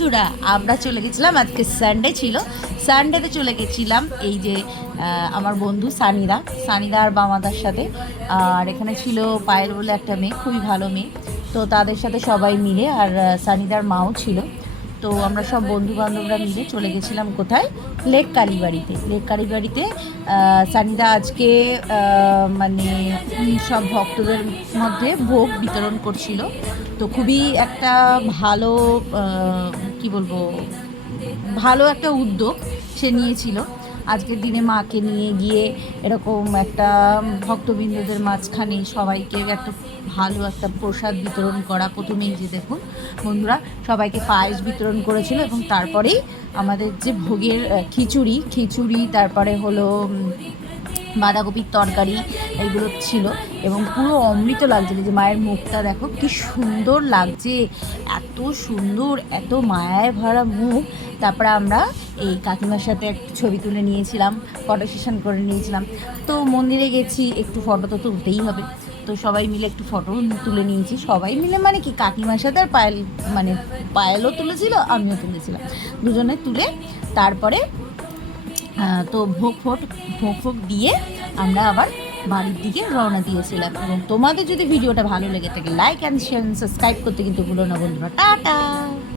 বন্ধুরা আমরা চলে গেছিলাম, আজকে সানডে ছিল, সানডেতে চলে গেছিলাম এই যে আমার বন্ধু সানিদা আর বামাদার সাথে। আর এখানে ছিল পায়েল বলে একটা মেয়ে, খুবই ভালো মেয়ে। তো তাদের সাথে সবাই মিলে, আর সানিদার মাও ছিল। তো আমরা সব বন্ধু বান্ধবরা মিলে চলে গেছিলাম কোথায়, লেক কালীবাড়িতে। লেক কালীবাড়িতে সানিদা আজকে মানে সব ভক্তদের মধ্যে ভোগ বিতরণ করছিল। তো খুবই একটা ভালো কি বলবো, ভালো একটা উদ্যোগ সে নিয়েছিল। আজকের দিনে মাকে নিয়ে গিয়ে এরকম একটা ভক্তবৃন্দদের মাঝখানে সবাইকে একটা ভালো একটা প্রসাদ বিতরণ করা। প্রথমেই যে দেখুন বন্ধুরা, সবাইকে পায়েস বিতরণ করেছিল, এবং তারপরেই আমাদের যে ভোগের খিচুড়ি, তারপরে হলো বাঁধাকপির তরকারি, এইগুলো ছিল। এবং পুরো অমৃত লাগছিল, যে মায়ের মুখটা দেখো কি সুন্দর লাগছে, এত সুন্দর, এত মায়ায় ভরা মুখ। তারপরে আমরা এই কাকিমার সাথে একটা ছবি তুলে নিয়েছিলাম, ফটো সেশন করে নিয়েছিলাম। তো মন্দিরে গেছি, একটু ফটো তো তুলতেই হবে। তো সবাই মিলে একটু ফটো তুলে নিয়েছি, সবাই মিলে মানে কি, কাকিমার সাথে আর পায়েলও তুলেছিল, আমিও তুলেছিলাম, দুজনে তুলে তারপরে তো ভোগ দিয়ে আমরা আবার বাড়ির দিকে রওনা দিয়েছিলাম। এবং তোমাদের যদি ভিডিওটা ভালো লেগে থাকে, লাইক অ্যান্ড শেয়ার, সাবস্ক্রাইব করতে কিন্তু ভুলো না বন্ধুরা। টাটা।